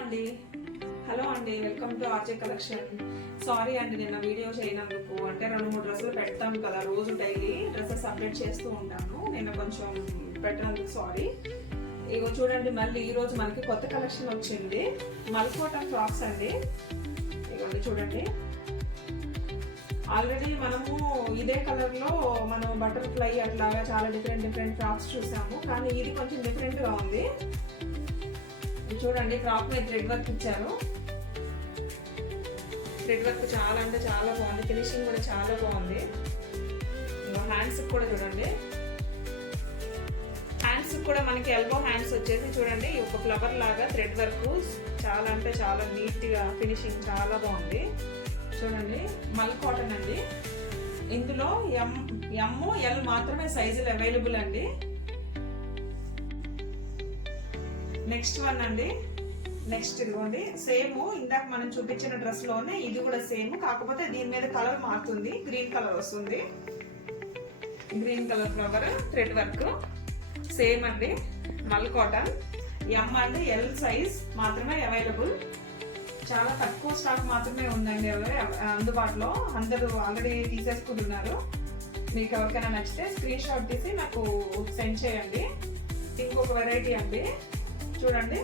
అండి హలో అండి, welcome to RJ collection. Sorry అండి, నిన్న వీడియో చేయనందుకు. అంటే 2-3 డ్రెస్సులు పెడతాను కదా, రోజు డైలీ డ్రెస్సెస్ అప్డేట్ చేస్తూ ఉంటాను. నిన్న కొంచెం పెట్టినందుకు సారీ. ఇగో చూడండి, మళ్ళీ ఈ రోజు మనకి కొత్త కలెక్షన్ వచ్చింది. మల్కోటా ఫ్రాక్స్ అండి. ఇగోండి చూడండి, ఆల్రెడీ మనము ఇదే కలర్ లో మనం బటర్ఫ్లై అట్లాగా చాలా డిఫరెంట్ ఫ్రాక్స్ చూసాము, కానీ ఇది కొంచెం డిఫరెంట్ గా ఉంది. చూడండి, ఫ్రాక్ మీద థ్రెడ్ వర్క్ ఇచ్చారు. థ్రెడ్ వర్క్ చాలా అంటే చాలా బాగుంది, ఫినిషింగ్ కూడా చాలా బాగుంది. హ్యాండ్స్ కూడా చూడండి, హ్యాండ్స్ కూడా మనకి ఎల్బో హ్యాండ్స్ వచ్చేసి చూడండి, ఒక ఫ్లవర్ లాగా థ్రెడ్ వర్క్ చాలా అంటే చాలా నీట్ గా ఫినిషింగ్ చాలా బాగుంది. చూడండి, మల్ కాటన్ అండి. ఇందులో ఎల్ మాత్రమే సైజులు అవైలబుల్ అండి. నెక్స్ట్ వన్ అండి, నెక్స్ట్ ఇదిగోండి, సేమ్ ఇందాక మనం చూపించిన డ్రెస్ లోనే ఇది కూడా సేమ్, కాకపోతే దీని మీద కలర్ మారుతుంది, గ్రీన్ కలర్ వస్తుంది. Green colour flower thread work same అండి. మల్ కాటన్ ఎం అండి, ఎల్ సైజ్ మాత్రమే అవైలబుల్. చాలా తక్కువ స్టాక్ మాత్రమే ఉందండి అందుబాటులో. అందరూ ఆల్రెడీ తీసేసుకుంటున్నారు. మీకు ఎవరికైనా నచ్చితే స్క్రీన్ షాట్ తీసి నాకు సెండ్ చేయండి. ఇంకొక వెరైటీ అండి, చూడండి,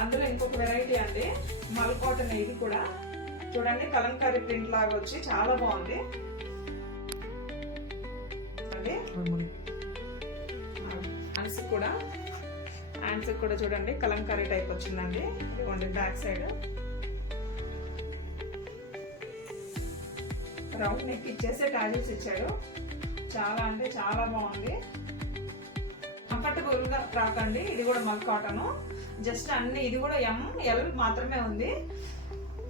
అందులో ఇంకొక వెరైటీ అండి, మల్ కాటన్. ఇది కూడా చూడండి, కలంకారీ ప్రింట్ లాగా వచ్చి చాలా బాగుంది. హ్యాండ్స్ కూడా చూడండి, కలంకారీ టైప్ వచ్చిందండి. ఇదిగోండి బ్యాక్ సైడ్ రౌండ్ నెక్ ఇచ్చేసి టాజిల్స్ ఇచ్చాడు. చాలా అంటే చాలా బాగుంది, కంఫర్టబుల్ గా ఫ్రాక్ అండి. ఇది కూడా మల్ కాటన్, జస్ట్ అన్ని ఇది కూడా ఎల్ మాత్రమే ఉంది.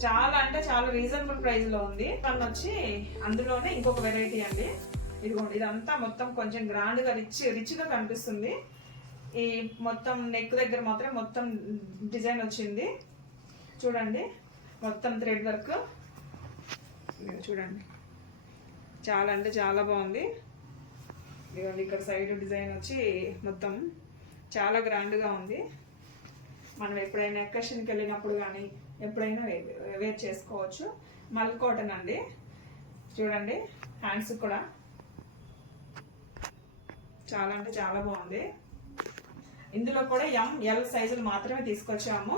చాలా అంటే చాలా రీజనబుల్ ప్రైస్ లో ఉంది. తను వచ్చి అందులోనే ఇంకొక వెరైటీ అండి. ఇదిగోండి, ఇదంతా మొత్తం కొంచెం గ్రాండ్ గా రిచ్ గా కనిపిస్తుంది. ఈ మొత్తం నెక్ దగ్గర మాత్రం మొత్తం డిజైన్ వచ్చింది. చూడండి, మొత్తం థ్రెడ్ వర్క్ చూడండి, చాలా అంటే చాలా బాగుంది. ఇదిగోండి, ఇక్కడ సైడ్ డిజైన్ వచ్చి మొత్తం చాలా గ్రాండ్గా ఉంది. మనం ఎప్పుడైనా ఎక్కషన్కి వెళ్ళినప్పుడు కానీ ఎప్పుడైనా వేర్ చేసుకోవచ్చు. మల్ కాటన్ అండి. చూడండి, హ్యాండ్స్ కూడా చాలా అంటే చాలా బాగుంది. ఇందులో కూడా ఎల్ సైజులు మాత్రమే తీసుకొచ్చాము.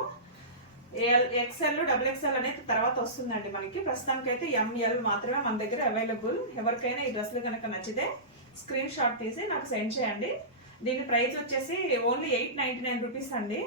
ఎక్స్ఎల్ XXL అనేది తర్వాత వస్తుందండి మనకి. ప్రస్తుతానికైతే ఎల్ మాత్రమే మన దగ్గర అవైలబుల్. ఎవరికైనా ఈ డ్రెస్సులు కనుక నచ్చితే స్క్రీన్ షాట్ తీసి నాకు సెండ్ చేయండి. దీని ప్రైస్ వచ్చేసి ఓన్లీ 899 రూపీస్ అండి.